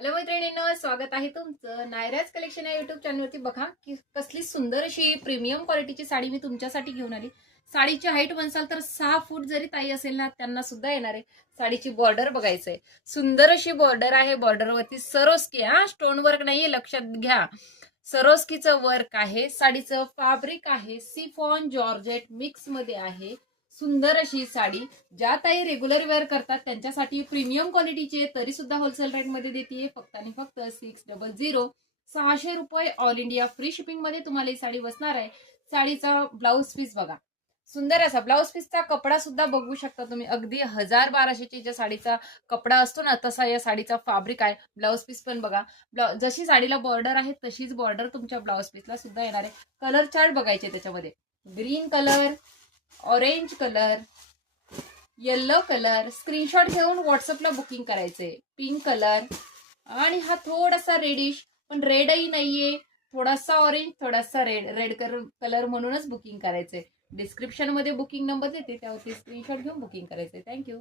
Hello मैत्रिणींनो, स्वागत आहे तुमचं नायराज कलेक्शन या युट्यूब चॅनलवरती. बघा की कसली सुंदर अशी प्रीमियम क्वालिटीची साडी मी तुमच्यासाठी घेऊन आली. साडीची हाईट म्हणसाल तर 6 फूट जरी ताई असेल ना त्यांना सुद्धा येणार आहे. साडीची बॉर्डर बघायचंय, सुंदर अशी बॉर्डर आहे. बॉर्डरवरती सरोस्की, स्टोन वर्क नाहीये, लक्षात घ्या. सरोस्कीचं वर्क आहे. साडीचं फॅब्रिक आहे सिफॉन जॉर्जेट मिक्स मध्ये आहे. सुंदर अशी साडी, ज्या ताई रेग्युलर वेअर करतात त्यांच्यासाठी प्रीमियम क्वालिटीची तरी सुद्धा होलसेल रेट मध्ये देते. फक्त आणि फक्त 600 600 रुपये ऑल इंडिया फ्री शिपिंग मध्ये तुम्हाला ही साडी बसणार आहे. साडीचा ब्लाऊज पीस बघा, सुंदर असा ब्लाऊज पीसचा कपडा सुद्धा बघू शकता तुम्ही. अगदी 1000-1200ची ज्या साडीचा कपडा असतो ना तसा या साडीचा फॅब्रिक आहे. ब्लाऊज पीस पण बघा, जशी साडीला बॉर्डर आहे तशीच बॉर्डर तुमच्या ब्लाऊज पीसला सुद्धा येणार आहे. कलर चार्ट बघायचे त्याच्यामध्ये, green colour, orange colour, yellow colour. Screenshot घेऊन व्हॉट्सअपला बुकिंग करायचे. पिंक कलर आणि हा थोडासा रेडिश, पण रेडही नाहीये, थोडासा ऑरेंज थोडासा रेड, रेड कलर म्हणूनच बुकिंग करायचंय. डिस्क्रिप्शन मध्ये बुकिंग नंबर देते, त्यावरती स्क्रीनशॉट घेऊन बुकिंग करायचंय. थँक्यू.